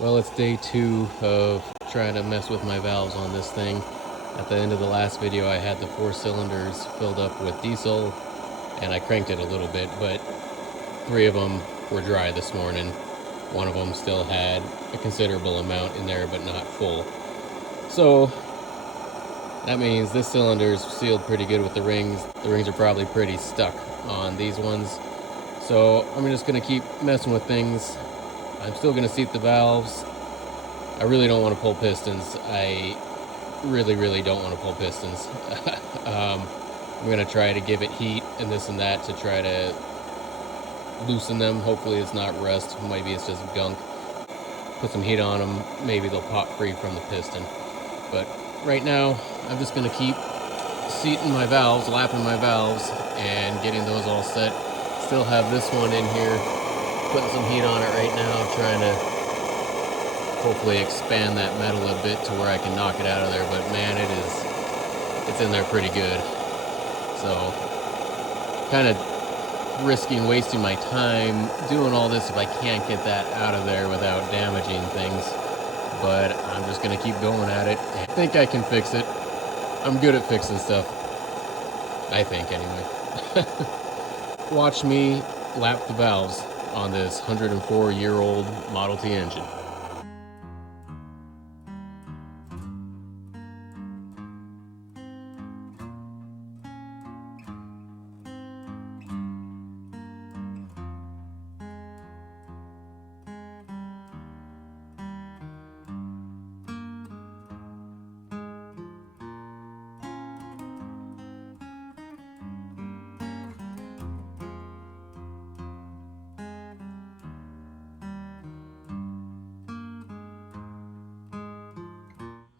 Well, it's day 2 of trying to mess with my valves on this thing. At the end of the last video, I had the 4 cylinders filled up with diesel, and I cranked it a little bit, but 3 of them were dry this morning. One of them still had a considerable amount in there, but not full. So that means this cylinder's sealed pretty good with the rings. The rings are probably pretty stuck on these ones. So I'm just gonna keep messing with things. I'm still gonna seat the valves. I really don't want to pull pistons. I really don't want to pull pistons. I'm gonna try to give it heat and this and that to try to loosen them. Hopefully it's not rust. Maybe it's just gunk. Put some heat on them. Maybe they'll pop free from the piston. But right now, I'm just gonna keep seating my valves, lapping my valves, and getting those all set. Still have this one in here. Putting some heat on it right now, trying to hopefully expand that metal a bit to where I can knock it out of there. But man, it's in there pretty good. So kind of risking wasting my time doing all this if I can't get that out of there without damaging things. But I'm just gonna keep going at it. I think I can fix it. I'm good at fixing stuff. I think anyway. Watch me lap the valves on this 104-year-old Model T engine.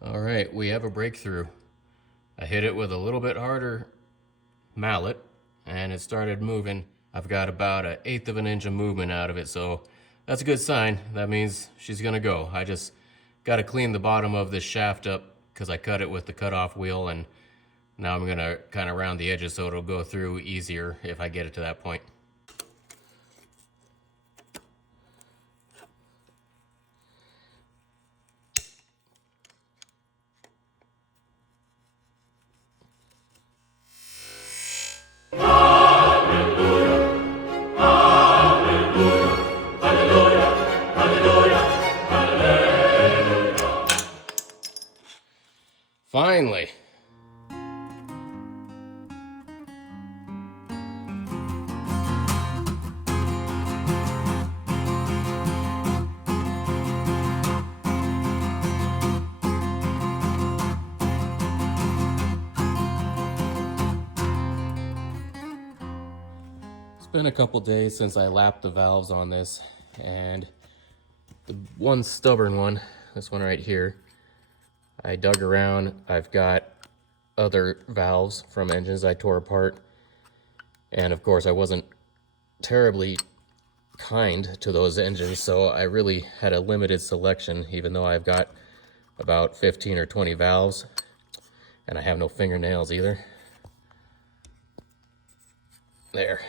All right, we have a breakthrough. I hit it with a little bit harder mallet and it started moving. I've got about 1/8 of an inch of movement out of it, so that's a good sign. That means she's gonna go. I just gotta clean the bottom of this shaft up because I cut it with the cutoff wheel, and now I'm gonna kind of round the edges so it'll go through easier if I get it to that point. Finally. It's been a couple days since I lapped the valves on this, and the one stubborn one, this one right here, I dug around. I've got other valves from engines I tore apart, and of course I wasn't terribly kind to those engines, so I really had a limited selection, even though I've got about 15 or 20 valves, and I have no fingernails either. There.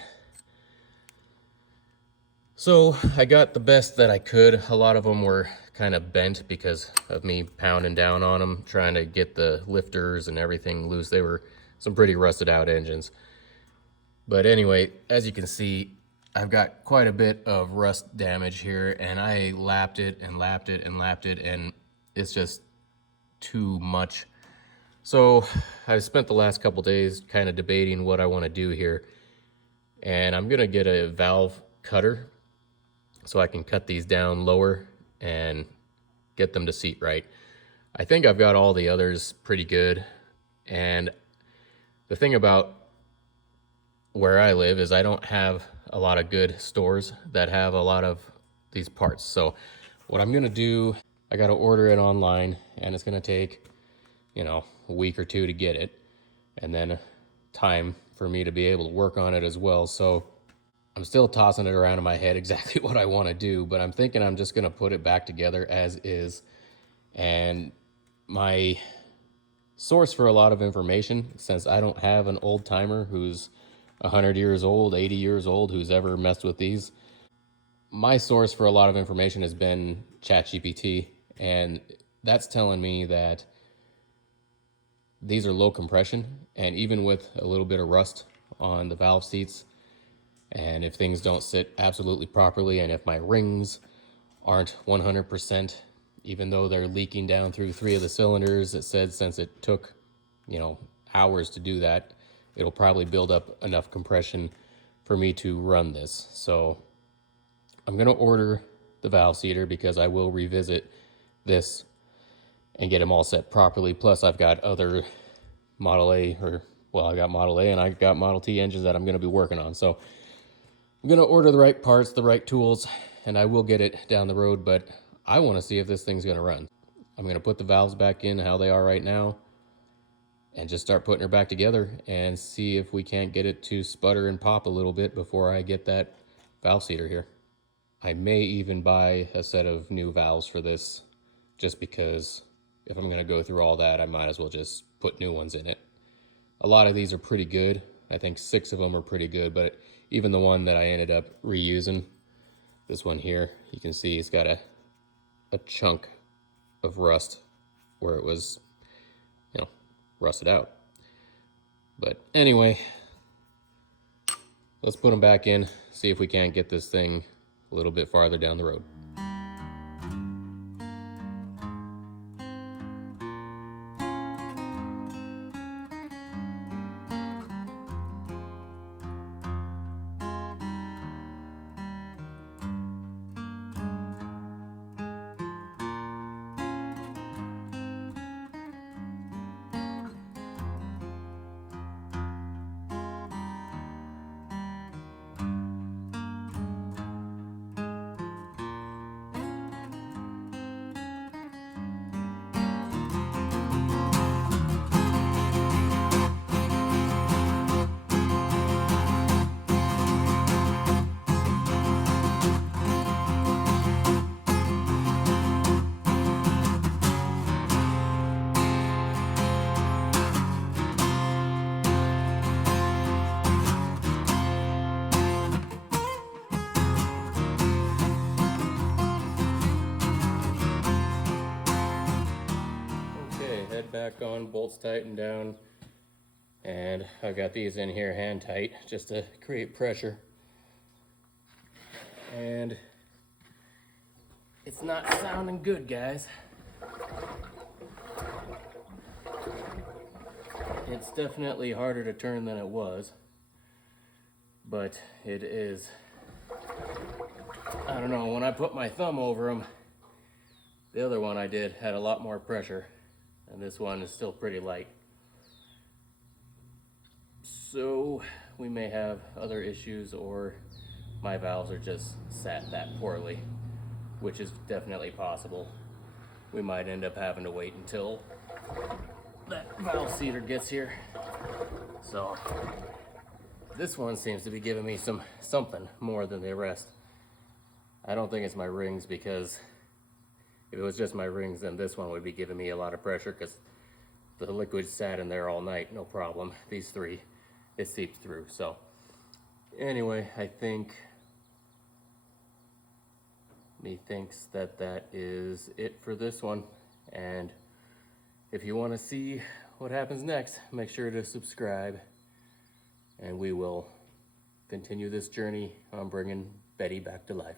So I got the best that I could. A lot of them were kind of bent because of me pounding down on them, trying to get the lifters and everything loose. They were some pretty rusted out engines. But anyway, as you can see, I've got quite a bit of rust damage here, and I lapped it and lapped it and lapped it, and it's just too much. So I've spent the last couple days kind of debating what I want to do here. And I'm gonna get a valve cutter so I can cut these down lower and get them to seat right. I think I've got all the others pretty good. And the thing about where I live is I don't have a lot of good stores that have a lot of these parts. So what I'm gonna do, I gotta order it online, and it's gonna take, a week or two to get it, and then time for me to be able to work on it as well. So I'm still tossing it around in my head exactly what I want to do, but I'm thinking I'm just going to put it back together as is. And my source for a lot of information, since I don't have an old timer who's 100 years old, 80 years old, who's ever messed with these, my source for a lot of information has been ChatGPT, and that's telling me that these are low compression, and even with a little bit of rust on the valve seats, and if things don't sit absolutely properly, and if my rings aren't 100%, even though they're leaking down through 3 of the cylinders, it said since it took, hours to do that, it'll probably build up enough compression for me to run this. So I'm gonna order the valve seater because I will revisit this and get them all set properly. Plus I've got other Model A, I got Model A and I got Model T engines that I'm gonna be working on. So I'm gonna order the right parts, the right tools, and I will get it down the road, but I wanna see if this thing's gonna run. I'm gonna put the valves back in how they are right now and just start putting her back together and see if we can't get it to sputter and pop a little bit before I get that valve seater here. I may even buy a set of new valves for this, just because if I'm gonna go through all that, I might as well just put new ones in it. A lot of these are pretty good. I think 6 of them are pretty good, but even the one that I ended up reusing, this one here, you can see it's got a chunk of rust where it was, rusted out. But anyway, let's put them back in, see if we can't get this thing a little bit farther down the road. Head back on, bolts tightened down, and I've got these in here hand tight just to create pressure. And it's not sounding good, guys. It's definitely harder to turn than it was, but it is, I don't know, when I put my thumb over them, the other one I did had a lot more pressure, and this one is still pretty light. So we may have other issues, or my valves are just sat that poorly, which is definitely possible. We might end up having to wait until that valve seater gets here. So this one seems to be giving me something more than the rest. I don't think it's my rings, because if it was just my rings, then this one would be giving me a lot of pressure, because the liquid sat in there all night, no problem. These 3, it seeps through. So anyway, I think methinks that is it for this one. And if you want to see what happens next, make sure to subscribe, and we will continue this journey on bringing Betty back to life.